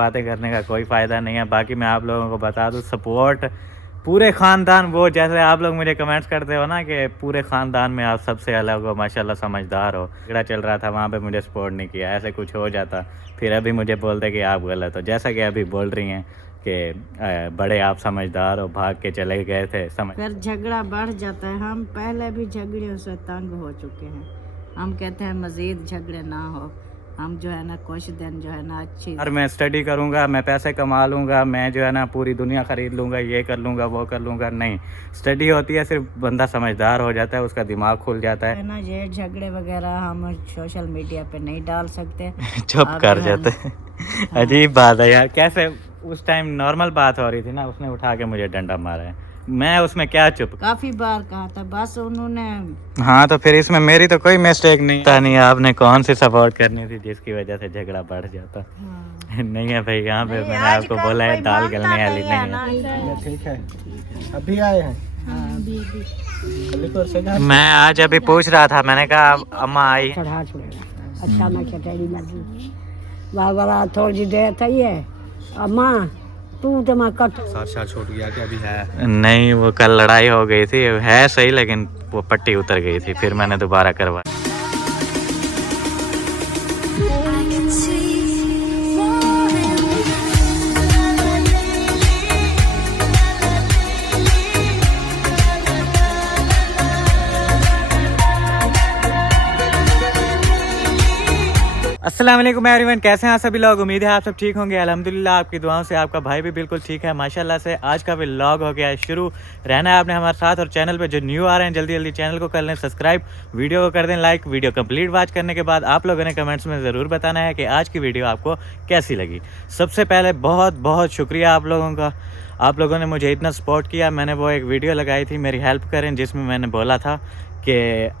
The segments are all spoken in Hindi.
बातें करने का कोई फ़ायदा नहीं है। बाकी मैं आप लोगों को बता दूं, सपोर्ट पूरे ख़ानदान, वो जैसे आप लोग मुझे कमेंट्स करते हो ना कि पूरे ख़ानदान में आप सबसे अलग हो, माशाल्लाह समझदार हो। झगड़ा चल रहा था वहाँ पे मुझे सपोर्ट नहीं किया, ऐसे कुछ हो जाता फिर अभी मुझे बोलते कि आप गलत हो। जैसा कि अभी बोल रही हैं कि बड़े आप समझदार हो, भाग के चले गए थे समझ। फिर झगड़ा बढ़ जाता है। हम पहले भी झगड़े से तंग हो चुके हैं। हम कहते हैं मज़ीद झगड़े ना हो। हम जो है ना कुछ दिन जो है ना अच्छी और मैं स्टडी करूँगा, मैं पैसे कमा लूँगा, मैं जो है ना पूरी दुनिया ख़रीद लूँगा, ये कर लूँगा वो कर लूँगा, नहीं। स्टडी होती है सिर्फ बंदा समझदार हो जाता है, उसका दिमाग खुल जाता है ना। ये झगड़े वगैरह हम सोशल मीडिया पे नहीं डाल सकते। चुप कर जाते हैं। हाँ। अजीब बात है यार, कैसे उस टाइम नॉर्मल बात हो रही थी ना, उसने उठा के मुझे डंडा मारा है, मैं उसमें क्या चुप। काफ़ी बार कहा था, बस उन्होंने। हाँ तो फिर इसमें मेरी तो कोई मिस्टेक नहीं था, नहीं आपने कौन सी सपोर्ट करनी थी जिसकी वजह से झगड़ा बढ़ जाता। हाँ। नहीं है भाई, यहाँ पे मैंने आपको बोला है दाल गलने वाली नहीं है। ठीक है, अभी आए हैं। मैं आज अभी पूछ रहा था, मैंने कहा अम्मा आई। चढ़ा छोड़ेगा अच्छा ना तेरी मर्जी। बाबा थोड़ी देर था ये अम्मा तू तो मैं कट साथ छोड़ गया कि अभी है? नहीं, वो कल लड़ाई हो गई थी, है सही, लेकिन वो पट्टी उतर गई थी, फिर मैंने दोबारा करवाई। अस्सलाम वालेकुम एवरीवन, कैसे हैं आप सभी लोग। उम्मीद है आप सब ठीक होंगे। अल्हम्दुलिल्लाह आपकी दुआओं से आपका भाई भी बिल्कुल ठीक है माशाल्लाह से। आज का व्लॉग हो गया है शुरू, रहना है आपने हमारे साथ। और चैनल पे जो न्यू आ रहे हैं जल्दी जल्दी चैनल को कर लें सब्सक्राइब, वीडियो को कर दें लाइक। वीडियो कंप्लीट वॉच करने के बाद आप लोगों ने कमेंट्स में ज़रूर बताना है कि आज की वीडियो आपको कैसी लगी। सबसे पहले बहुत बहुत शुक्रिया आप लोगों का, आप लोगों ने मुझे इतना सपोर्ट किया। मैंने वो एक वीडियो लगाई थी मेरी हेल्प करें, जिसमें मैंने बोला था कि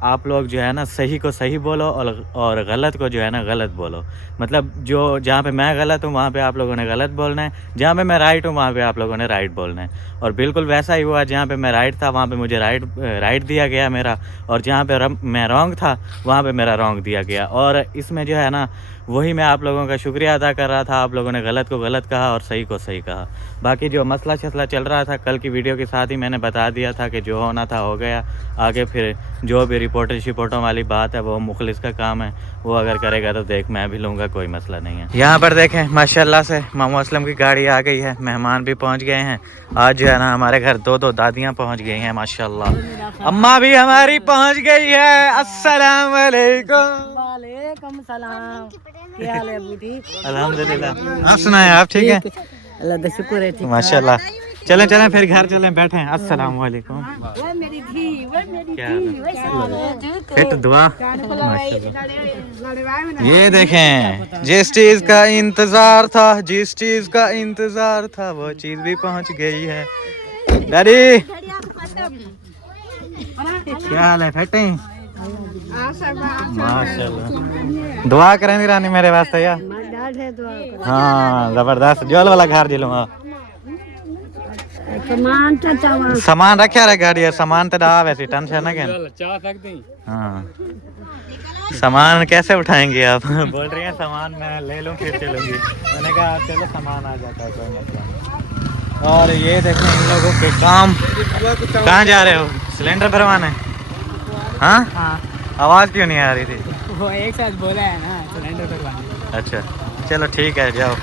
आप लोग जो है ना सही को सही बोलो और गलत को जो है ना गलत बोलो। मतलब जो जहाँ पे मैं गलत हूँ वहाँ पे आप लोगों ने गलत बोलना है, जहाँ पे मैं राइट हूँ वहाँ पे आप लोगों ने राइट बोलना है। और बिल्कुल वैसा ही हुआ, जहाँ पे मैं राइट था वहाँ पे मुझे राइट दिया गया मेरा, और जहाँ पे मैं रॉन्ग था वहाँ पे मेरा रॉन्ग दिया गया। और इसमें जो है ना वही मैं आप लोगों का शुक्रिया अदा कर रहा था। आप लोगों ने गलत को गलत कहा और सही को सही कहा। बाकी जो मसला शसला चल रहा था कल की वीडियो के साथ ही मैंने बता दिया था कि जो होना था हो गया। आगे फिर जो भी रिपोर्टों वाली बात है वो मुखलिस का काम है, वो अगर करेगा तो देख मैं भी लूँगा, कोई मसला नहीं है। यहाँ पर देखें माशाल्लाह से मामू असलम की गाड़ी आ गई है, मेहमान भी पहुँच गए हैं। आज जो है ना हमारे घर दो दादियाँ पहुँच गई हैं माशाल्लाह। अम्मा भी हमारी पहुँच गई है। अस्सलाम वालेकुम। वालेकुम सलाम। क्या हाल है बूटी? अल्हम्दुलिल्लाह। आप सुनाएं, आप ठीक है? अल्लाह का शुक्र है, ठीक माशाल्लाह। चलें चलें फिर घर चलें, बैठें। अस्सलाम वालेकुम। वो मेरी धी, वो मेरी क्या धी, वो फिर दुआ। ये देखें, जिस चीज का इंतजार था, जिस चीज का इंतजार था वो चीज भी पहुंच गई है। डैडी क्या हाल है? फटे माशाल्लाह। दुआ करें रानी मेरे वास्ते यार। हाँ जबरदस्त, जोल वाला घर दिलूंगा। सामान रखा रहे गाड़ी, सामान तो डा वैसे टेंशन ना क्या। हाँ सामान कैसे उठाएंगे आप? बोल रही हैं सामान मैं ले लूँ फिर चलूँगी। मैंने कहा चलो सामान आ जाता है, कोई मसला नहीं। और ये देखें इन लोगों के काम। कहाँ जा रहे हो? सिलेंडर भरवाने? हाँ हाँ। आवाज़ क्यों नहीं आ रही थी? वो एक साथ बोला है ना सिलेंडर भरवाने। अच्छा चलो ठीक है, जाओ।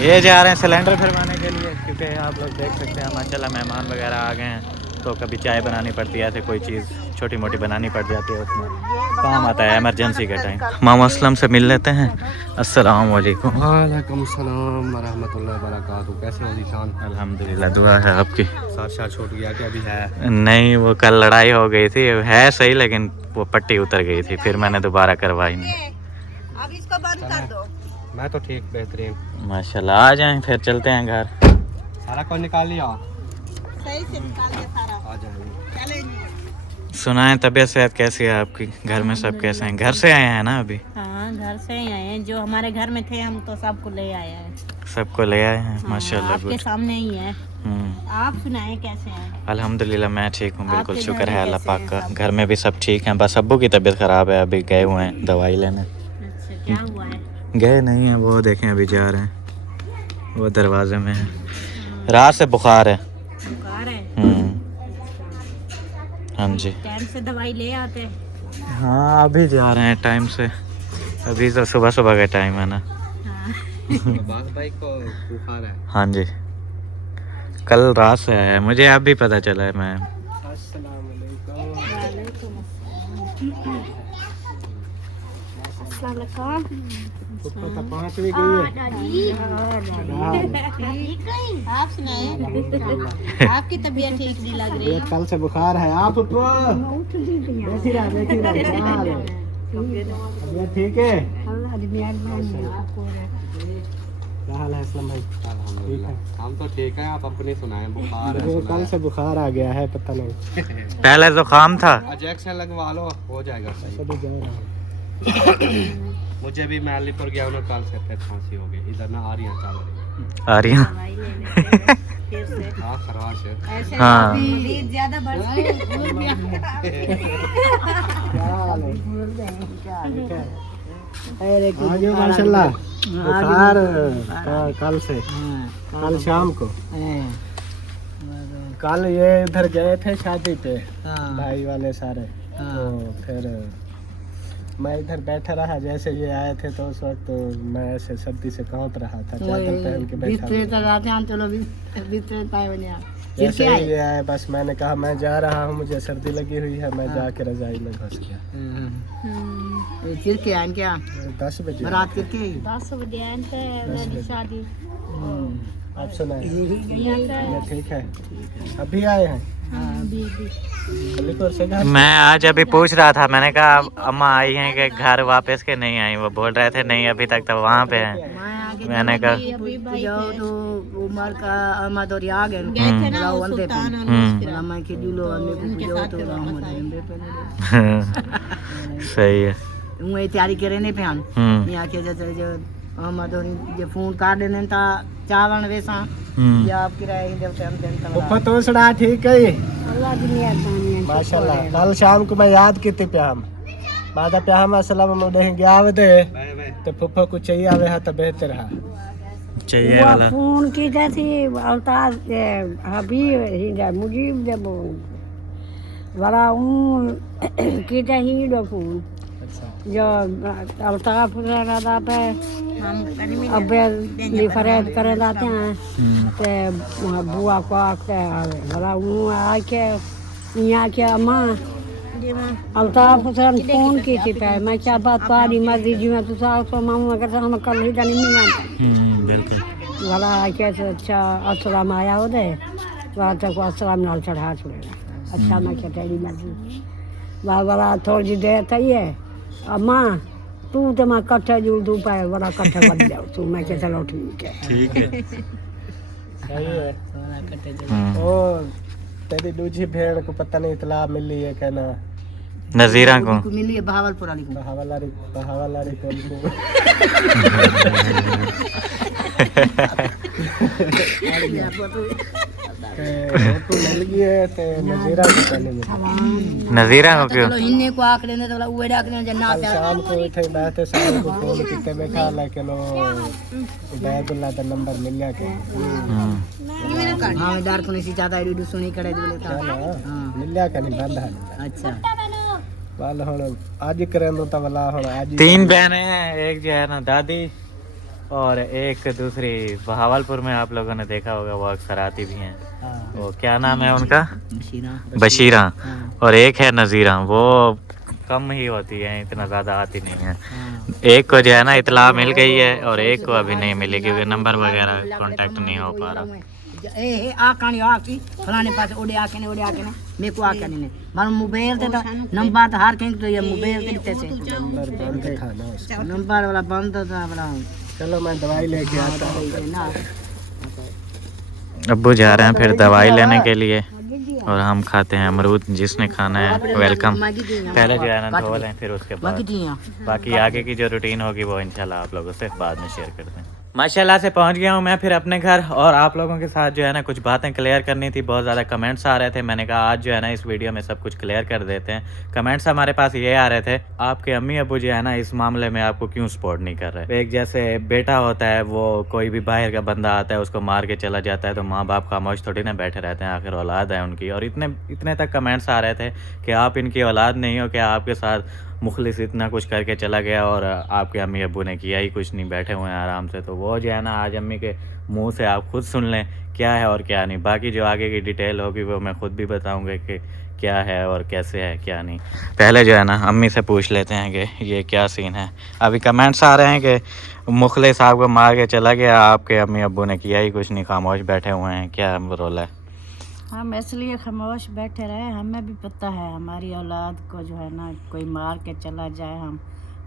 ये जा रहे हैं सिलेंडर भरवाने के लिए, क्योंकि आप लोग देख सकते हैं माशाल्लाह मेहमान वगैरह आ गए हैं, तो कभी चाय बनानी पड़ती है, ऐसे कोई चीज़ छोटी मोटी बनानी पड़ जाती है, उसमें काम आता है इमरजेंसी के टाइम। मामा असलम से मिल लेते हैं। अस्सलाम वालेकुम। वालेकुम सलाम व रहमतुल्लाहि व बरकातहू। कैसे हो निशान? अल्हम्दुलिल्लाह, दुआ है आपकी। साथ छोड़ गया कि अभी है? नहीं, वो कल लड़ाई हो गई थी, है सही, लेकिन वो पट्टी उतर गई थी, फिर मैंने दोबारा करवाई नहीं। अब इसको बंद कर दो। मैं तो ठीक, बेहतरीन माशाल्लाह। आ जाएं फिर चलते हैं घर। सारा कुछ निकाल लिया? सही से निकाल दिया सारा। आ जाएंगे। चलेंगे। सुनाएं, तबीयत सेहत कैसी है आपकी? घर में सब कैसे हैं? घर से आए हैं ना अभी? हाँ घर से ही आए हैं, जो हमारे घर में थे हम तो सबको ले आए हैं। सबको ले आए हैं? हाँ, माशाल्लाह। आपके सामने ही है। आप सुनाएं कैसे हैं? अल्हम्दुलिल्लाह मैं ठीक हूँ, बिल्कुल आपके शुक्र घर है में अल्लाह कैसे पाक हैं का। सब? घर में भी सब ठीक हैं, बस अब्बू की तबीयत ख़राब है, अभी गए हुए हैं दवाई लेने। अच्छा क्या हुआ है? गए नहीं हैं वो, देखें अभी जा रहे हैं। वो दरवाजे में है। रात से बुखार है। बुखार है, हाँ जी। टाइम से दवाई ले आते। हाँ अभी जा रहे हैं टाइम से, अभी तो सुबह सुबह का टाइम है ना। बास भाई को बुखार है। हाँ जी, कल रात से आया है, मुझे अब भी पता चला है। मैं अस्सलाम वालेकुम। पहुंच भी गई है। आप सुनाए, आपकी तबीयत ठीक नहीं लग रही। कल से बुखार है। आप बैठी रहा। तबीयत ठीक है? क्या हाल है असलम भाई? ठीक है, हम तो ठीक है। आप अपनी सुनाएं। बुखार है, कल से बुखार आ गया है, पता नहीं। पहले जुकाम था। इंजेक्शन लगवा लो, हो जाएगा सही। मुझे भी मैं अलीपुर गया हूँ, कल से फिर खांसी हो गई। इधर ना आ रही चल रही आ रही हैं। दवाई ले लेते हैं, फिर से हाँ खराश है। ऐसे हाँ। मरीज ज्यादा बढ़ आगे माशाल्लाह बुखार कल से, कल शाम को। कल ये इधर गए थे शादी पे, भाई वाले सारे। तो फिर मैं इधर बैठा रहा, जैसे ये आए थे तो उस वक्त तो मैं ऐसे सर्दी से कांप रहा था, चादर पहन के बैठा था। जैसे ही ये आए बस मैंने कहा मैं जा रहा हूँ, मुझे सर्दी लगी हुई है। मैं जाके रजाई में घुस गया। क्या 10 बजे रात के 10 बजे शादी। आप सुनाए ठीक है? अभी आए हैं अलीपुर से घर? मैं आज अभी पूछ रहा था, मैंने कहा अम्मा आई हैं कि घर वापस के नहीं आई। वो बोल रहे थे नहीं अभी तक तो वहाँ पे हैं। मैंने कहा तो उमर का अहमद और आ गए थे ना सुल्तान मैं के जुलो उनके साथ सही है। वो तैयारी करे ने पे यहाँ के जो अहमद और जो फोन काट देने ता चावल वैसा या आप किराए ही देते हम दिन तक ऊपर तो सड़ा ठीक है। अल्लाह की मेहरबानी है माशाल्लाह। कल शाम को मैं याद की थी प्याम बाद प्याम असलम मुझे गया दे तो फुफा को चाहिए आवे हा तो बेहतर है चाहिए वाला फोन की थी अवतार हबीब ही मुजीब जब बड़ा की ही दो फोन जो अल्ताफ रहा पे अब फरेद करे जाते हैं तो बुआ को आके बड़ा आके यहाँ के अम्मा अल्ताफ हुसैन फोन की थी पे मैं क्या बात पारी मर्जी जी में तुसा तो मामू अगर हम कल ही जानी नहीं मानता बिल्कुल वाला आके तो अच्छा अस्सलाम आया हो दे वहाँ तक अस्सलाम नाल चढ़ा छोड़ेगा। अच्छा मैं क्या तेरी मर्जी वाला थोड़ी जी देर थी है अम्मा तू तो मैं कट्ठा जुड़ दू पाए बड़ा कट्ठा बन जाओ तू मैं क्या चलो ठीक है सही है। ओ तेरी दूसरी भेड़ को पता नहीं इतला मिली है कहना नजीरा को मिली है बहावलपुर वाली को बहावलारी को मिल गई है ते नजीरा को पहले मिली। नजीरा को क्यों? चलो हिन्ने को आख लेने तो वो डाक ने जन्नत कल शाम को इथे बैठे सारे को फोन किते बैठा लेकिन बैदुल्ला का नंबर मिल गया के हां डर को नहीं ज्यादा एडी सुनी करे बोले था हां मिल गया के नहीं बंद है। अच्छा वाल हुन आज करें तो वाला हुन आज 3 बहनें हैं, एक जो है ना दादी और एक दूसरी बहावलपुर में आप लोगों ने देखा होगा वो अक्सर आती भी हैं। वो क्या नाम है उनका? बशीरा। और एक है नजीरा, वो कम ही होती है, इतना ज़्यादा आती नहीं है। एक को जो है ना इतला मिल गई है और एक को अभी नहीं मिली क्योंकि नंबर वगैरह कांटेक्ट नहीं हो पा रहा। ए आ कहानी आ की फलाने पास ओडे आके ने मेरे को आके ने मानो मोबाइल ते नंबर तो हर कहीं तो ये मोबाइल ते से नंबर वाला बंद था बड़ा। चलो मैं दवाई लेके आता हूँ। अब्बू जा रहे हैं फिर दवाई लेने के लिए और हम खाते हैं अमरूद। जिसने खाना है वेलकम। पहले जो है ना धो लें फिर उसके बाद बाकी आगे की जो रूटीन होगी वो इंशाल्लाह आप लोगों से बाद में शेयर करते हैं। माशाल्लाह से पहुंच गया हूं मैं फिर अपने घर, और आप लोगों के साथ जो है ना कुछ बातें क्लियर करनी थी। बहुत ज़्यादा कमेंट्स आ रहे थे, मैंने कहा आज जो है ना इस वीडियो में सब कुछ क्लियर कर देते हैं। कमेंट्स हमारे पास ये आ रहे थे, आपके अम्मी अबू जो है ना इस मामले में आपको क्यों सपोर्ट नहीं कर रहे। एक जैसे बेटा होता है, वो कोई भी बाहर का बंदा आता है उसको मार के चला जाता है तो माँ बाप खामोश थोड़ी ना बैठे रहते हैं, आखिर औलाद है उनकी। और इतने तक कमेंट्स आ रहे थे कि आप इनकी औलाद नहीं हो, क्या आपके साथ मुखलिस इतना कुछ करके चला गया और आपके अम्मी अब्बू ने किया ही कुछ नहीं, बैठे हुए हैं आराम से। तो वो जो है ना आज अम्मी के मुंह से आप खुद सुन लें क्या है और क्या नहीं। बाकी जो आगे की डिटेल होगी वो मैं खुद भी बताऊंगा कि क्या है और कैसे है क्या नहीं। पहले जो है ना अम्मी से पूछ लेते हैं कि ये क्या सीन है। अभी कमेंट्स आ रहे हैं कि मुखलिस आपको मार के चला गया, आपके अम्मी अब्बू ने किया ही कुछ नहीं, खामोश बैठे हुए हैं, क्या रोल है? हम इसलिए खामोश बैठे रहे, हमें भी पता है हमारी औलाद को जो है ना कोई मार के चला जाए, हम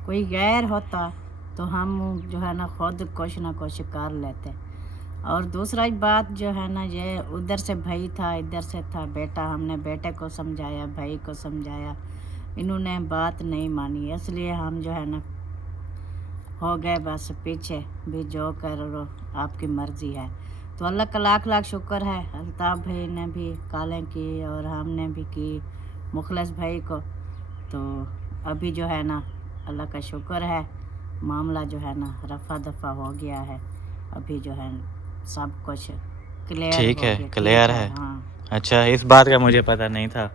कोई गैर होता तो हम जो है ना खुद कुछ ना कुछ कर लेते। और दूसरा बात जो है ना, ये उधर से भाई था इधर से था बेटा, हमने बेटे को समझाया भाई को समझाया, इन्होंने बात नहीं मानी, इसलिए हम जो है ना हो गए बस पीछे। भी जो करो आपकी मर्ज़ी है। तो अल्लाह का लाख लाख शुक्र है, अल्ताफ़ भाई ने भी कालें की और हमने भी की मुखलिस भाई को। तो अभी जो है ना अल्लाह का शुक्र है, मामला जो है ना रफ़ा दफ़ा हो गया है। अभी जो है सब कुछ क्लियर ठीक हो है, गया, क्लियर ठीक है। हाँ। अच्छा, इस बात का मुझे पता नहीं था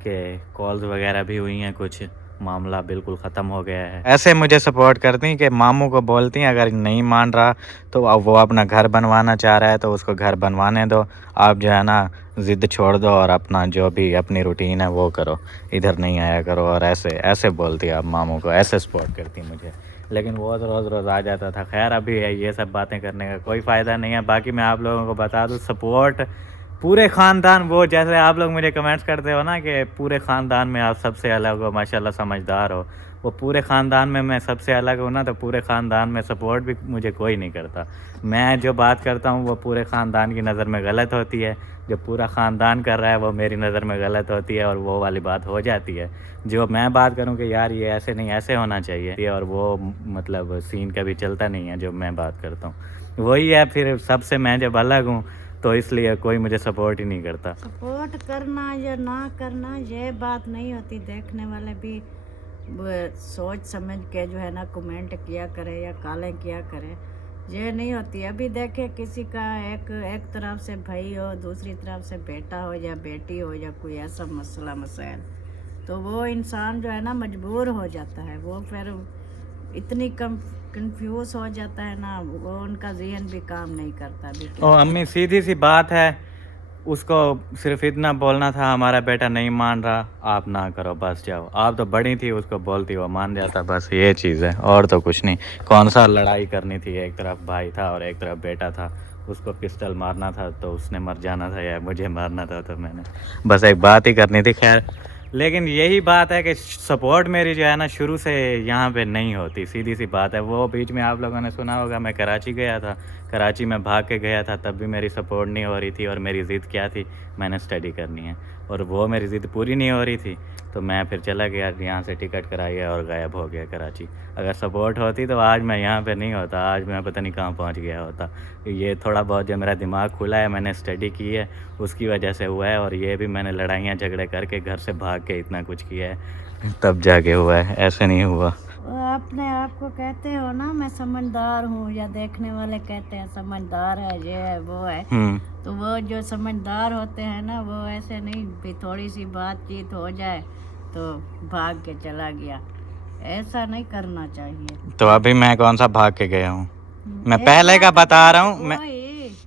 कि कॉल्स वगैरह भी हुई हैं, कुछ मामला बिल्कुल ख़त्म हो गया है। ऐसे मुझे सपोर्ट करती कि मामू को बोलती हैं अगर नहीं मान रहा तो अब वो अपना घर बनवाना चाह रहा है तो उसको घर बनवाने दो, आप जो है ना ज़िद छोड़ दो और अपना जो भी अपनी रूटीन है वो करो, इधर नहीं आया करो। और ऐसे ऐसे बोलती आप मामू को, ऐसे सपोर्ट करती मुझे। लेकिन वो रोज़ आ जाता था। खैर अभी ये सब बातें करने का कोई फ़ायदा नहीं है। बाकी मैं आप लोगों को बता दूँ, सपोर्ट पूरे ख़ानदान, वो जैसे आप लोग मुझे कमेंट्स करते हो ना कि पूरे ख़ानदान में आप सबसे अलग हो, माशाल्लाह समझदार हो, वो पूरे ख़ानदान में मैं सबसे अलग हूँ ना, तो पूरे ख़ानदान में सपोर्ट भी मुझे कोई नहीं करता। मैं जो बात करता हूँ वो पूरे ख़ानदान की नज़र में गलत होती है, जो पूरा ख़ानदान कर रहा है वो मेरी नज़र में गलत होती है और वो वाली बात हो जाती है। जो मैं बात करूँ कि यार ये ऐसे नहीं ऐसे होना चाहिए, और वो मतलब सीन कभी चलता नहीं है जो मैं बात करता हूँ। वही है, फिर सबसे मैं जब अलग हूँ तो इसलिए कोई मुझे सपोर्ट ही नहीं करता। सपोर्ट करना या ना करना ये बात नहीं होती, देखने वाले भी सोच समझ के जो है ना कमेंट किया करे या कालें किया करे, ये नहीं होती। अभी देखे किसी का एक तरफ से भाई हो, दूसरी तरफ से बेटा हो या बेटी हो या कोई ऐसा मसला मसाइल, तो वो इंसान जो है ना मजबूर हो जाता है, वो फिर इतनी कंफ्यूज हो जाता है ना, वो उनका ज़हन भी काम नहीं करता भी। ओ अम्मी, सीधी सी बात है, उसको सिर्फ इतना बोलना था हमारा बेटा नहीं मान रहा, आप ना करो बस जाओ। आप तो बड़ी थी, उसको बोलती वो मान जाता, बस ये चीज़ है और तो कुछ नहीं। कौन सा लड़ाई करनी थी, एक तरफ भाई था और एक तरफ बेटा था, उसको पिस्टल मारना था तो उसने मर जाना था या मुझे मारना था, तो मैंने बस एक बात ही करनी थी। खैर लेकिन यही बात है कि सपोर्ट मेरी जो है ना शुरू से यहाँ पे नहीं होती, सीधी सी बात है। वो बीच में आप लोगों ने सुना होगा मैं कराची गया था, कराची में भाग के गया था, तब भी मेरी सपोर्ट नहीं हो रही थी। और मेरी ज़िद क्या थी, मैंने स्टडी करनी है, और वो मेरी ज़िद पूरी नहीं हो रही थी तो मैं फिर चला गया, यहाँ से टिकट कराई और गायब हो गया कराची। अगर सपोर्ट होती तो आज मैं यहाँ पे नहीं होता, आज मैं पता नहीं कहाँ पहुँच गया होता। ये थोड़ा बहुत जो मेरा दिमाग खुला है, मैंने स्टडी की है, उसकी वजह से हुआ है। और ये भी मैंने लड़ाइयाँ झगड़े करके घर से भाग के इतना कुछ किया है, तब जाके हुआ है, ऐसे नहीं हुआ। अपने आप को कहते हो ना मैं समझदार हूँ, या देखने वाले कहते हैं समझदार है, ये है वो है, तो वो जो समझदार होते हैं ना वो ऐसे नहीं भी थोड़ी सी बातचीत हो जाए तो भाग के चला गया, ऐसा नहीं करना चाहिए। तो अभी मैं कौन सा भाग के गया हूँ? मैं पहले का बता रहा हूँ,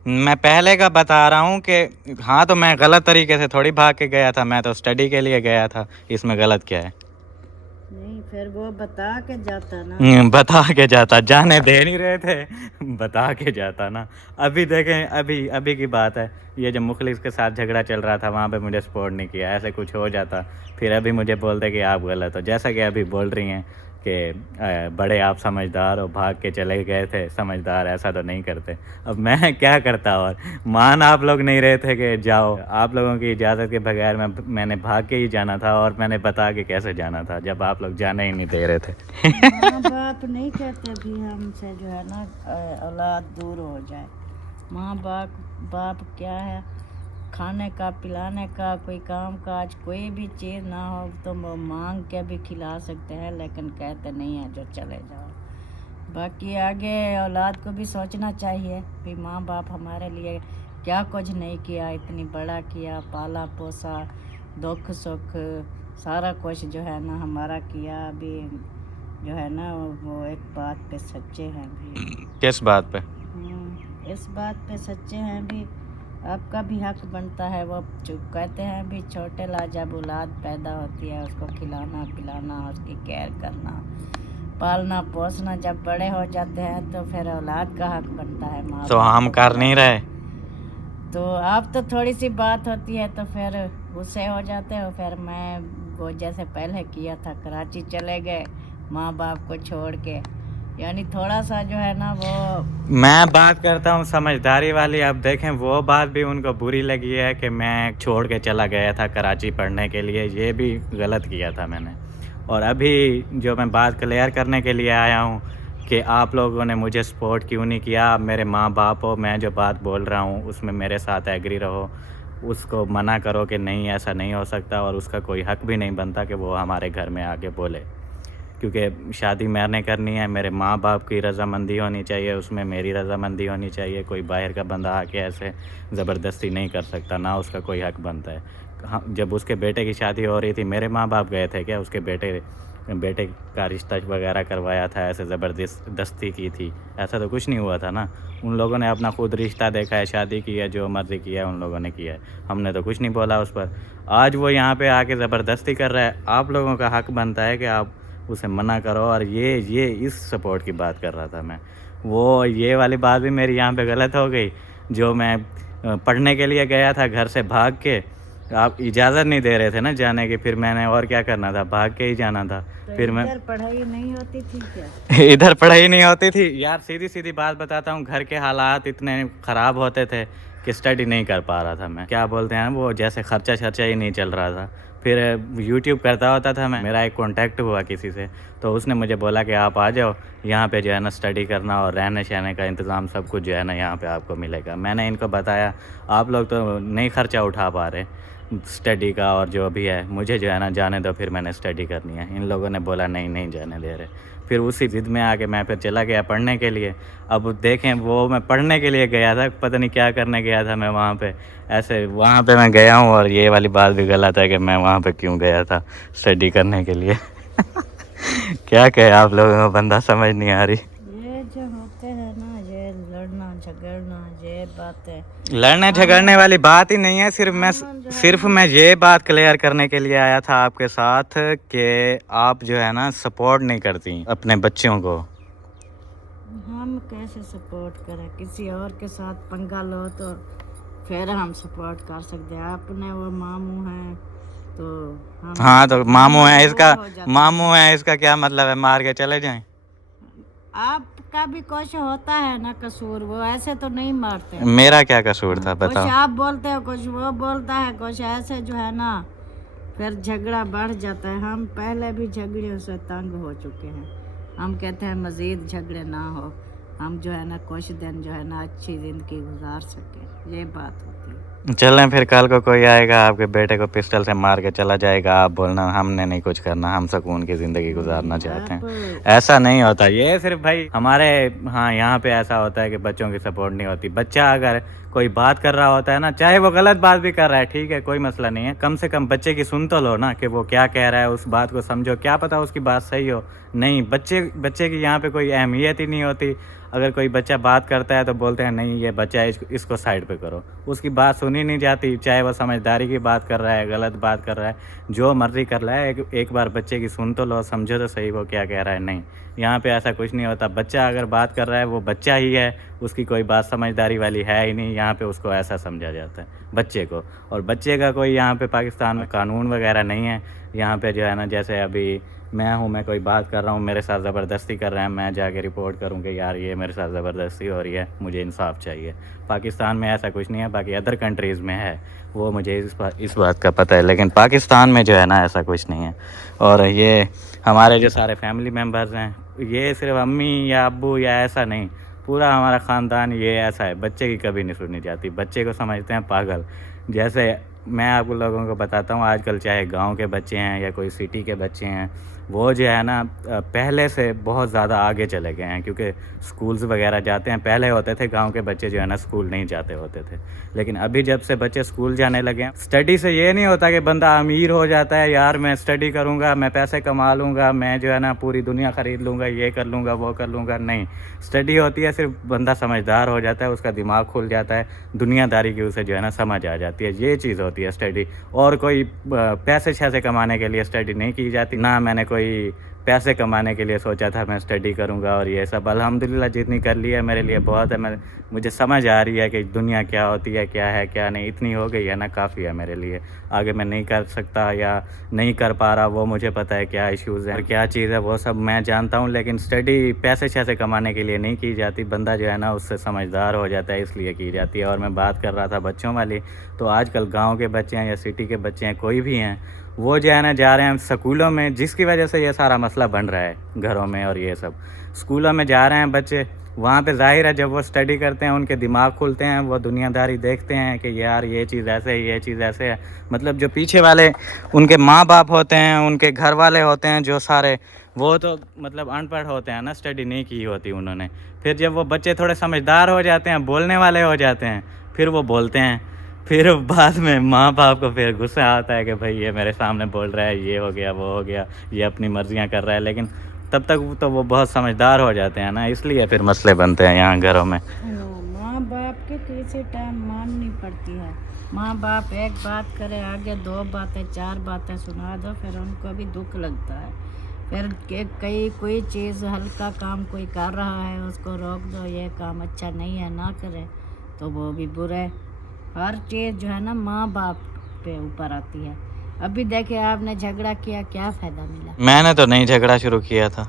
मैं पहले का बता रहा हूँ कि हाँ, तो मैं गलत तरीके से थोड़ी भाग के गया था, मैं तो स्टडी के लिए गया था, इसमें गलत क्या है? नहीं फिर वो बता के जाता ना, बता के जाता, जाने दे नहीं रहे थे, बता के जाता ना। अभी देखें, अभी की बात है, ये जब मुखलिस के साथ झगड़ा चल रहा था वहाँ पे मुझे सपोर्ट नहीं किया, ऐसे कुछ हो जाता फिर अभी मुझे बोलते कि आप गलत हो, जैसा कि अभी बोल रही हैं कि बड़े आप समझदार हो, भाग के चले गए थे, समझदार ऐसा तो नहीं करते। अब मैं क्या करता, और मान आप लोग नहीं रहे थे कि जाओ, आप लोगों की इजाज़त के बगैर मैंने भाग के ही जाना था, और मैंने बता के कैसे जाना था जब आप लोग जाने ही नहीं दे रहे थे। माँ बाप नहीं कहते भी हमसे जो है ना औलाद दूर हो जाए। माँ बाप क्या है, खाने का पिलाने का, कोई काम काज कोई भी चीज़ ना हो तो वो मांग के भी खिला सकते हैं, लेकिन कहते नहीं हैं जो चले जाओ। बाकी आगे औलाद को भी सोचना चाहिए भी माँ बाप हमारे लिए क्या कुछ नहीं किया, इतनी बड़ा किया, पाला पोसा, दुख सुख सारा कुछ जो है ना हमारा किया। अभी जो है ना वो एक बात पे सच्चे हैं भी। किस बात पे? इस बात पे सच्चे हैं भी, आपका भी हक बनता है। वो कहते हैं भी छोटे ला जब औलाद पैदा होती है उसको खिलाना पिलाना, उसकी केयर करना, पालना पोसना। जब बड़े हो जाते हैं तो फिर औलाद का हक बनता है माँ। तो हम कर नहीं रहे, तो आप तो थोड़ी सी बात होती है तो फिर गुस्से हो जाते हो। फिर मैं वो जैसे पहले किया था, कराची चले गए माँ बाप को छोड़ के, यानी थोड़ा सा जो है ना वो। मैं बात करता हूँ समझदारी वाली। अब देखें, वो बात भी उनको बुरी लगी है कि मैं छोड़ के चला गया था कराची पढ़ने के लिए, ये भी गलत किया था मैंने। और अभी जो मैं बात क्लियर करने के लिए आया हूँ कि आप लोगों ने मुझे सपोर्ट क्यों नहीं किया। आप मेरे माँ बाप हो, मैं जो बात बोल रहा हूँ उसमें मेरे साथ एग्री रहो, उसको मना करो कि नहीं ऐसा नहीं हो सकता, और उसका कोई हक भी नहीं बनता कि वो हमारे घर में आके बोले, क्योंकि शादी मैंने करनी है, मेरे माँ बाप की रजामंदी होनी चाहिए, उसमें मेरी रजामंदी होनी चाहिए। कोई बाहर का बंदा आके ऐसे ज़बरदस्ती नहीं कर सकता, ना उसका कोई हक बनता है। हाँ, जब उसके बेटे की शादी हो रही थी, मेरे माँ बाप गए थे क्या? उसके बेटे का रिश्ता वगैरह करवाया था, ऐसे ज़बरदस्ती की थी? ऐसा तो कुछ नहीं हुआ था ना। उन लोगों ने अपना खुद रिश्ता देखा है, शादी की है, जो मर्ज़ी किया है उन लोगों ने किया है, हमने तो कुछ नहीं बोला उस पर। आज वो यहाँ पे आके ज़बरदस्ती कर रहा है, आप लोगों का हक बनता है कि आप उसे मना करो। और ये इस सपोर्ट की बात कर रहा था मैं। वो ये वाली बात भी मेरी यहाँ पे गलत हो गई, जो मैं पढ़ने के लिए गया था घर से भाग के, आप इजाज़त नहीं दे रहे थे ना जाने की, फिर मैंने और क्या करना था, भाग के ही जाना था। तो फिर मैं इधर पढ़ाई नहीं होती थी क्या? इधर पढ़ाई नहीं होती थी यार, सीधी सीधी बात बताता हूँ, घर के हालात इतने ख़राब होते थे कि स्टडी नहीं कर पा रहा था मैं। क्या बोलते हैं वो, जैसे खर्चा ही नहीं चल रहा था। फिर यूट्यूब करता होता था मैं, मेरा एक कॉन्टैक्ट हुआ किसी से, तो उसने मुझे बोला कि आप आ जाओ यहाँ पे जो है ना स्टडी करना, और रहने सहने का इंतज़ाम सब कुछ जो है ना यहाँ पे आपको मिलेगा। मैंने इनको बताया आप लोग तो नहीं ख़र्चा उठा पा रहे स्टडी का, और जो भी है मुझे जो है ना जाने दो, फिर मैंने स्टडी करनी है। इन लोगों ने बोला नहीं जाने दे रहे। फिर उसी ज़िद में आके मैं फिर चला गया पढ़ने के लिए। अब देखें, वो मैं पढ़ने के लिए गया था, पता नहीं क्या करने गया था मैं वहाँ पे, ऐसे वहाँ पे मैं गया हूँ। और ये वाली बात भी गलत है कि मैं वहाँ पे क्यों गया था स्टडी करने के लिए। क्या कहे आप लोगों को, बंदा समझ नहीं आ रही। ये जो होते हैं ना, ये लड़ना झगड़ना, ये बातें, लड़ने झगड़ने वाली बात ही नहीं है। सिर्फ मैं ये बात क्लियर करने के लिए आया था आपके साथ कि आप जो है ना सपोर्ट नहीं करती अपने बच्चों को। हम कैसे सपोर्ट करें? किसी और के साथ पंगा लो तो फिर हम सपोर्ट कर सकते हैं। अपने वो मामू हैं तो हम, हाँ तो मामू है, मामू है, इसका क्या मतलब है मार के चले जाएं? आपका भी कुछ होता है ना कसूर, वो ऐसे तो नहीं मारते। मेरा क्या कसूर था कुछ बताओ? आप बोलते हो, कुछ वो बोलता है, कुछ ऐसे जो है ना फिर झगड़ा बढ़ जाता है। हम पहले भी झगड़े से तंग हो चुके हैं। हम कहते हैं मज़ीद झगड़े ना हो, हम जो है ना कुछ दिन जो है ना अच्छी ज़िंदगी गुजार सके, ये बात होती है। चलें, फिर कल को कोई आएगा आपके बेटे को पिस्टल से मार के चला जाएगा, आप बोलना हमने नहीं कुछ करना, हम सुकून की ज़िंदगी गुजारना चाहते हैं। ऐसा नहीं होता, ये सिर्फ भाई हमारे हाँ यहाँ पे ऐसा होता है कि बच्चों की सपोर्ट नहीं होती। बच्चा अगर कोई बात कर रहा होता है ना, चाहे वो गलत बात भी कर रहा है, ठीक है कोई मसला नहीं है, कम से कम बच्चे की सुन तो लो ना कि वो क्या कह रहा है, उस बात को समझो। क्या पता उसकी बात सही हो। नहीं, बच्चे की यहाँ पे कोई अहमियत ही नहीं होती। अगर कोई बच्चा बात करता है तो बोलते हैं नहीं ये बच्चा है, इसको साइड पे करो। उसकी बात सुनी नहीं जाती, चाहे वो समझदारी की बात कर रहा है, गलत बात कर रहा है, जो मर्जी कर रहा है, एक बार बच्चे की सुन तो लो, समझो तो सही वो क्या कह रहा है। नहीं, यहाँ पे ऐसा कुछ नहीं होता। बच्चा अगर बात कर रहा है वो बच्चा ही है, उसकी कोई बात समझदारी वाली है ही नहीं। यहाँ पे उसको ऐसा समझा जाता है बच्चे को। और बच्चे का कोई यहाँ पे पाकिस्तान में कानून वगैरह नहीं है। यहाँ पे जो है ना, जैसे अभी मैं हूँ, मैं कोई बात कर रहा हूँ, मेरे साथ ज़बरदस्ती कर रहे हैं, मैं जाके रिपोर्ट करूँ कि यार ये मेरे साथ ज़बरदस्ती हो रही है, मुझे इंसाफ चाहिए। पाकिस्तान में ऐसा कुछ नहीं है, बाकी अदर कंट्रीज़ में है, वो मुझे इस बात का पता है, लेकिन पाकिस्तान में जो है ना ऐसा कुछ नहीं है। और ये हमारे जो सारे फैमिली मेम्बर्स हैं, ये सिर्फ अम्मी या अब्बू या ऐसा नहीं, पूरा हमारा ख़ानदान ये ऐसा है, बच्चे की कभी नहीं सुनी जाती, बच्चे को समझते हैं पागल। जैसे मैं आप लोगों को बताता हूँ, आजकल चाहे गांव के बच्चे हैं या कोई सिटी के बच्चे हैं, वो जो है ना पहले से बहुत ज़्यादा आगे चले गए हैं, क्योंकि स्कूल्स वगैरह जाते हैं। पहले होते थे गांव के बच्चे जो है ना स्कूल नहीं जाते होते थे, लेकिन अभी जब से बच्चे स्कूल जाने लगे हैं, स्टडी से ये नहीं होता कि बंदा अमीर हो जाता है, यार मैं स्टडी करूँगा, मैं पैसे कमा लूँगा, मैं जो है ना पूरी दुनिया ख़रीद लूँगा, ये कर लूँगा, वो कर लूँगा। नहीं, स्टडी होती है सिर्फ बंदा समझदार हो जाता है, उसका दिमाग खुल जाता है, दुनियादारी की उसे जो है ना समझ आ जाती है, ये चीज़ होती है स्टडी। और कोई पैसे छैसे कमाने के लिए स्टडी नहीं की जाती, ना मैंने कोई पैसे कमाने के लिए सोचा था मैं स्टडी करूंगा और ये सब। अल्हम्दुलिल्लाह जितनी कर ली है मेरे लिए बहुत है। मुझे समझ आ रही है कि दुनिया क्या होती है, क्या है क्या नहीं, इतनी हो गई है ना, काफ़ी है मेरे लिए। आगे मैं नहीं कर सकता या नहीं कर पा रहा, वो मुझे पता है क्या इश्यूज़ हैं और क्या चीज़ है, वो सब मैं जानता हूँ। लेकिन स्टडी पैसे छैसे कमाने के लिए नहीं की जाती, बंदा जो है ना उससे समझदार हो जाता है, इसलिए की जाती है। और मैं बात कर रहा था बच्चों वाली, तो आजकल गाँव के बच्चे हैं या सिटी के बच्चे हैं, कोई भी हैं, वो जो है ना जा रहे हैं स्कूलों में, जिसकी वजह से ये सारा मसला बन रहा है घरों में। और ये सब स्कूलों में जा रहे हैं बच्चे, वहाँ पे जाहिर है जब वो स्टडी करते हैं उनके दिमाग खुलते हैं, वो दुनियादारी देखते हैं कि यार ये चीज़ ऐसे है, ये चीज़ ऐसे है। मतलब जो पीछे वाले उनके माँ बाप होते हैं, उनके घर वाले होते हैं जो सारे, वो तो मतलब अनपढ़ होते हैं ना, स्टडी नहीं की होती उन्होंने। फिर जब वो बच्चे थोड़े समझदार हो जाते हैं, बोलने वाले हो जाते हैं, फिर वो बोलते हैं, फिर बाद में माँ बाप को फिर गुस्सा आता है कि भाई ये मेरे सामने बोल रहा है, ये हो गया, वो हो गया, ये अपनी मर्जियाँ कर रहा है। लेकिन तब तक तो वो बहुत समझदार हो जाते हैं ना, इसलिए फिर मसले बनते हैं यहाँ घरों में। माँ बाप के किसी टाइम माननी पड़ती है। माँ बाप एक बात करे, आगे दो बातें चार बातें सुना दो, फिर उनको भी दुख लगता है। फिर कोई चीज़ हल्का काम कोई कर रहा है, उसको रोक दो, ये काम अच्छा नहीं है, ना करे, तो वो भी बुरा है। हर चीज़ जो है ना माँ बाप पे ऊपर आती है। अभी देखिए आपने झगड़ा किया, क्या फ़ायदा मिला? मैंने तो नहीं झगड़ा शुरू किया था।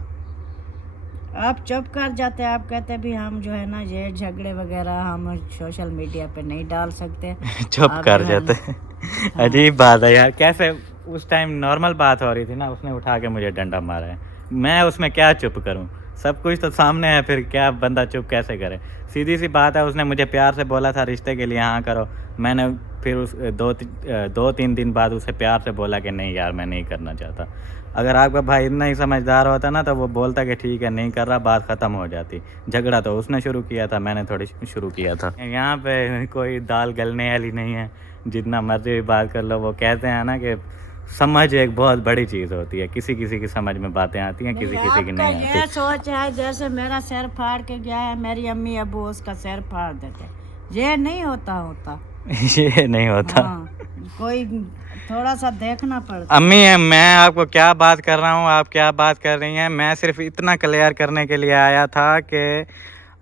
आप चुप कर जाते, आप कहते भी हम जो है ना ये झगड़े वगैरह हम सोशल मीडिया पे नहीं डाल सकते। चुप कर जाते। अजीब बात है यार, कैसे उस टाइम नॉर्मल बात हो रही थी ना, उसने उठा के मुझे डंडा मारा है, मैं उसमें क्या चुप करूं? सब कुछ तो सामने है, फिर क्या बंदा चुप कैसे करे? सीधी सी बात है, उसने मुझे प्यार से बोला था रिश्ते के लिए हाँ करो, मैंने फिर उस दो तीन दिन बाद उसे प्यार से बोला कि नहीं यार मैं नहीं करना चाहता। अगर आपका भाई इतना ही समझदार होता ना तो वो बोलता कि ठीक है नहीं कर रहा, बात ख़त्म हो जाती। झगड़ा तो उसने शुरू किया था, मैंने थोड़ी शुरू किया था। यहाँ पे कोई दाल गलने वाली नहीं है, जितना मर्जी भी बात कर लो। वो कहते हैं ना कि समझ एक बहुत बड़ी चीज़ होती है, किसी किसी की समझ में बातें आती हैं, किसी किसी की नहीं आती। ये सोच है जैसे मेरा सिर फाड़ के गया है, मेरी अम्मी अबू उसका सिर फाड़ देते, ये नहीं होता ये नहीं होता। हाँ, कोई थोड़ा सा देखना पड़ता। अम्मी है, मैं आपको क्या बात कर रहा हूँ, आप क्या बात कर रही हैं, मैं सिर्फ इतना क्लियर करने के लिए आया था कि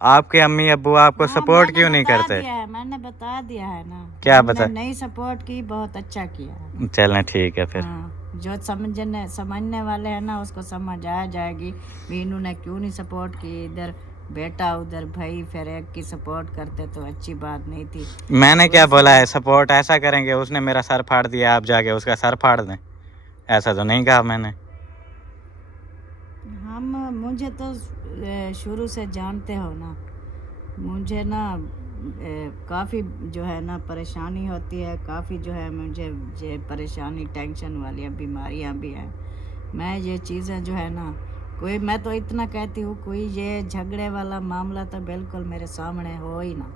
आपके अम्मी अब्बू आपको सपोर्ट क्यों नहीं करते? मैंने बता दिया है ना। क्या बता? नहीं सपोर्ट की, बहुत अच्छा किया। चलें ठीक है फिर। हाँ, जो समझने वाले हैं ना उसको समझ आ जाएगी भी इन्होंने क्यों नहीं सपोर्ट की। इधर बेटा उधर भाई, फिर एक की सपोर्ट करते तो अच्छी बात नहीं थी। मैंने क्या बोला है? सपोर्ट ऐसा करेंगे, उसने मेरा सर फाड़ दिया, आप जाके उसका सर फाड़ दें, ऐसा तो नहीं कहा मैंने। मुझे तो शुरू से जानते हो ना, मुझे ना काफ़ी जो है ना परेशानी होती है, काफ़ी जो है मुझे ये परेशानी टेंशन वाली बीमारियां भी हैं। मैं ये चीज़ें जो है ना, कोई मैं तो इतना कहती हूँ, कोई ये झगड़े वाला मामला तो बिल्कुल मेरे सामने हो ही ना।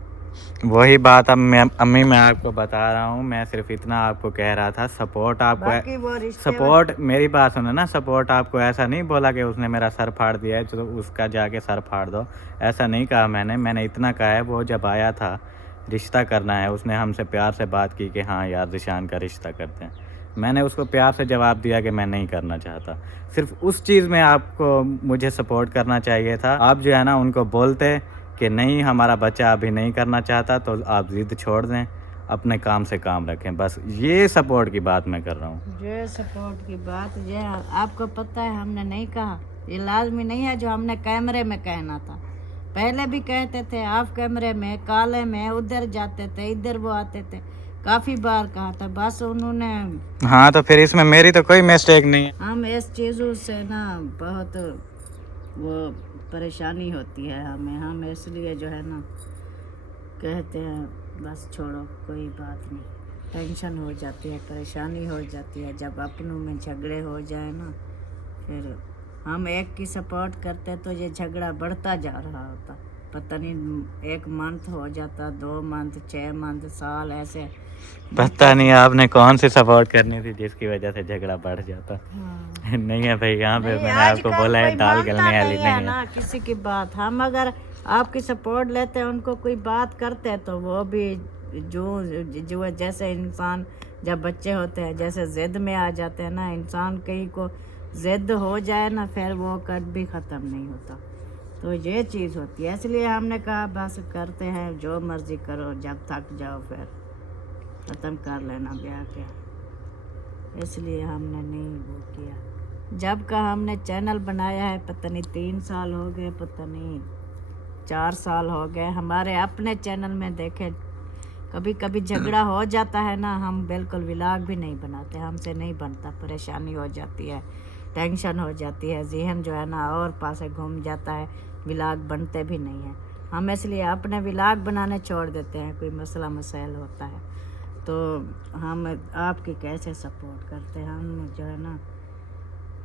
वही बात अब अम्मी मैं आपको बता रहा हूँ, मैं सिर्फ इतना आपको कह रहा था, सपोर्ट आपको, सपोर्ट मेरी बात सुनो ना, सपोर्ट आपको ऐसा नहीं बोला कि उसने मेरा सर फाड़ दिया है तो उसका जाके सर फाड़ दो, ऐसा नहीं कहा मैंने इतना कहा है, वो जब आया था रिश्ता करना है, उसने हमसे प्यार से बात की कि हाँ यार रिशान का रिश्ता करते हैं, मैंने उसको प्यार से जवाब दिया कि मैं नहीं करना चाहता। सिर्फ उस चीज़ में आपको मुझे सपोर्ट करना चाहिए था। आप जो है ना उनको बोलते कि नहीं हमारा बच्चा अभी नहीं करना चाहता तो आप ज़िद छोड़ दें, अपने काम से काम रखें, बस ये सपोर्ट की बात मैं कर रहा हूँ। ये सपोर्ट की बात ये आपको पता है, हमने नहीं कहा, ये लाजमी नहीं है जो हमने कैमरे में कहना था। पहले भी कहते थे ऑफ कैमरे में, काले में, उधर जाते थे, इधर वो आते थे, काफ़ी बार कहा था, बस उन्होंने। हाँ तो फिर इसमें मेरी तो कोई मिस्टेक नहीं है। हम इस चीज़ों से ना बहुत वो परेशानी होती है हमें, हम इसलिए जो है ना कहते हैं बस छोड़ो, कोई बात नहीं। टेंशन हो जाती है, परेशानी हो जाती है, जब अपनों में झगड़े हो जाए ना, फिर हम एक की सपोर्ट करते तो ये झगड़ा बढ़ता जा रहा होता, पता नहीं 1 मंथ हो जाता, 2 मंथ, 6 मंथ, साल, ऐसे। पता नहीं आपने कौन सी सपोर्ट करनी थी जिसकी वजह से झगड़ा बढ़ जाता। हाँ। नहीं है भाई, यहाँ पे नहीं, मैंने आपको आजकल बोला है कोई दाल मानता गलने वाली नहीं नहीं है है। ना किसी की बात। हम अगर आपकी सपोर्ट लेते हैं, उनको कोई बात करते हैं, तो वो भी जो जैसे इंसान जब बच्चे होते हैं जैसे ज़िद में आ जाते हैं ना, इंसान कहीं को ज़िद हो जाए ना, फिर वो कभी ख़त्म नहीं होता। तो ये चीज़ होती है, इसलिए हमने कहा बस करते हैं, जो मर्ज़ी करो, जब थक जाओ फिर ख़त्म कर लेना ब्याह के। इसलिए हमने नहीं वो किया। जब का हमने चैनल बनाया है, पता नहीं 3 साल हो गए, पता नहीं 4 साल हो गए, हमारे अपने चैनल में देखे कभी कभी झगड़ा हो जाता है ना, हम बिल्कुल व्लॉग भी नहीं बनाते, हमसे नहीं बनता, परेशानी हो जाती है, टेंशन हो जाती है, ज़हन जो है ना और पासे घूम जाता है, व्लॉग बनते भी नहीं हैं। हम इसलिए अपने व्लॉग बनाने छोड़ देते हैं, कोई मसला मसाइल होता है तो हम आपकी कैसे सपोर्ट करते हैं। हम जो है ना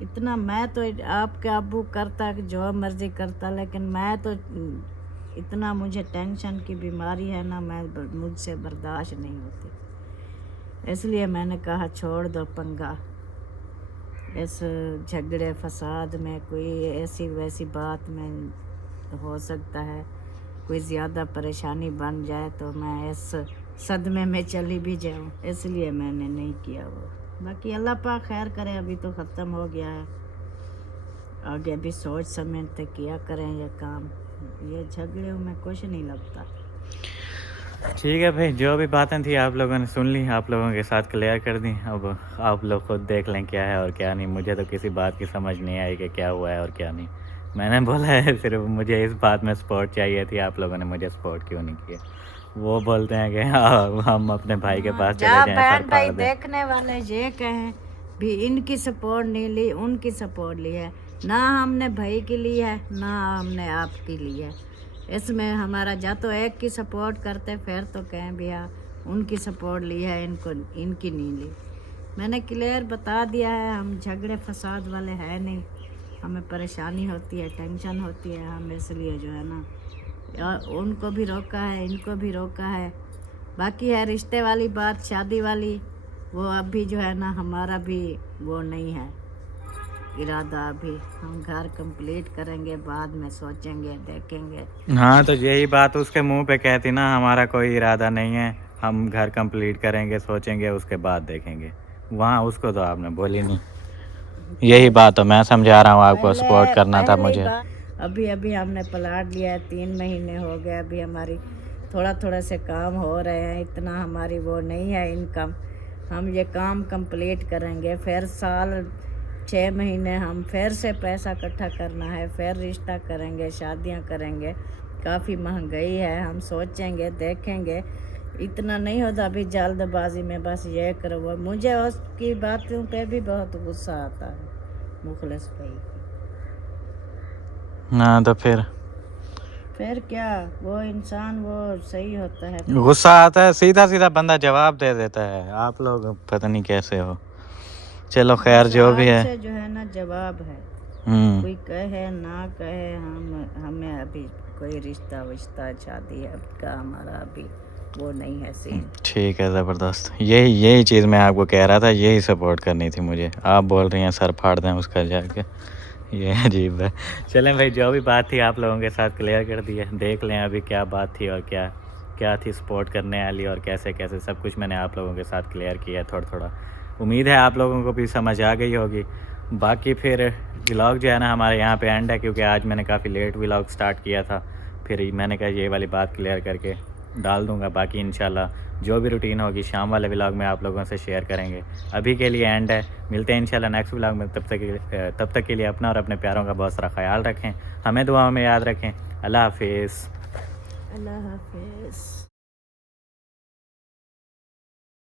इतना, मैं तो आपके अब्बू करता जो मर्ज़ी करता, लेकिन मैं तो इतना, मुझे टेंशन की बीमारी है ना, मुझसे बर्दाश्त नहीं होती, इसलिए मैंने कहा छोड़ दो पंगा। इस झगड़े फसाद में कोई ऐसी वैसी बात में हो सकता है कोई ज़्यादा परेशानी बन जाए, तो मैं इस सदमे में चली भी जाऊँ, इसलिए मैंने नहीं किया वो। बाकी अल्लाह पाक खैर करे, अभी तो ख़त्म हो गया है, आगे भी सोच समझ के किया करें ये काम, ये झगड़े में कुछ नहीं लगता। ठीक है भाई, जो भी बातें थी आप लोगों ने सुन ली, आप लोगों के साथ क्लियर कर दी। अब आप लोग खुद देख लें क्या है और क्या नहीं। मुझे तो किसी बात की समझ नहीं आई कि क्या हुआ है और क्या नहीं। मैंने बोला है सिर्फ मुझे इस बात में सपोर्ट चाहिए थी, आप लोगों ने मुझे सपोर्ट क्यों नहीं किया। वो बोलते हैं कि हम अपने भाई के पास चले जाएं, बहन सर भाई फाड़ दें। देखने वाले ये कहें भी इनकी सपोर्ट नहीं ली, उनकी सपोर्ट ली है, ना हमने भाई की ली है ना हमने आपकी ली है। इसमें हमारा या तो एक की सपोर्ट करते, फिर तो कहें भैया उनकी सपोर्ट ली है, इनको इनकी नहीं ली। मैंने क्लियर बता दिया है, हम झगड़े फसाद वाले हैं नहीं, हमें परेशानी होती है, टेंशन होती है, हम इसलिए जो है ना उनको भी रोका है, इनको भी रोका है। बाकी है रिश्ते वाली बात, शादी वाली, वो अभी जो है ना हमारा भी वो नहीं है इरादा। अभी हम घर कंप्लीट करेंगे, बाद में सोचेंगे, देखेंगे। हाँ तो यही बात उसके मुंह पे कहती ना, हमारा कोई इरादा नहीं है, हम घर कंप्लीट करेंगे, सोचेंगे, उसके बाद देखेंगे। वहाँ उसको तो आपने बोली नहीं। यही बात तो मैं समझा रहा हूँ आपको, सपोर्ट करना था मुझे। अभी अभी हमने प्लाट लिया है, 3 महीने हो गए, अभी हमारी थोड़ा थोड़ा से काम हो रहे हैं, इतना हमारी वो नहीं है इनकम। हम ये काम कंप्लीट करेंगे, फिर साल 6 महीने हम फिर से पैसा इकट्ठा करना है, फिर रिश्ता करेंगे, शादियां करेंगे। काफ़ी महंगाई है, हम सोचेंगे, देखेंगे, इतना नहीं होता अभी जल्दबाजी में बस ये करो वो। मुझे उसकी बातों पे भी बहुत गुस्सा आता है, मुखलिस भाई। हाँ तो फिर क्या, वो इंसान वो सही होता है। गुस्सा आता है, सीधा सीधा बंदा जवाब दे देता है। आप लोग पता नहीं कैसे हो। चलो खैर, जो भी है जो है ना जवाब है, कोई कहे ना कहे, हमें अभी कोई रिश्ता विश्ता शादी का हमारा अभी वो नहीं है सीन। ठीक है, ज़बरदस्त। यही चीज़ मैं आपको कह रहा था, यही सपोर्ट करनी थी मुझे। आप बोल रही हैं सर फाड़ दें उसका जाके, ये अजीब है। चलें भाई, जो भी बात थी आप लोगों के साथ क्लियर कर दी है। देख लें अभी क्या बात थी और क्या थी सपोर्ट करने वाली, और कैसे कैसे सब कुछ मैंने आप लोगों के साथ क्लियर किया थोड़ा थोड़ा। उम्मीद है आप लोगों को भी समझ आ गई होगी। बाकी फिर व्लॉग जो है ना हमारे यहाँ पे एंड है, क्योंकि आज मैंने काफ़ी लेट व्लॉग स्टार्ट किया था। फिर मैंने कहा ये वाली बात क्लियर करके डाल दूंगा। बाकी इंशाल्लाह जो भी रूटीन होगी शाम वाले व्लॉग में आप लोगों से शेयर करेंगे। अभी के लिए एंड है, मिलते हैं इंशाल्लाह नेक्स्ट व्लॉग में। तब तक के लिए अपना और अपने प्यारों का बहुत सारा ख्याल रखें, हमें दुआओं में याद रखें। अल्लाह हाफिज़। अल्लाह हाफिज़।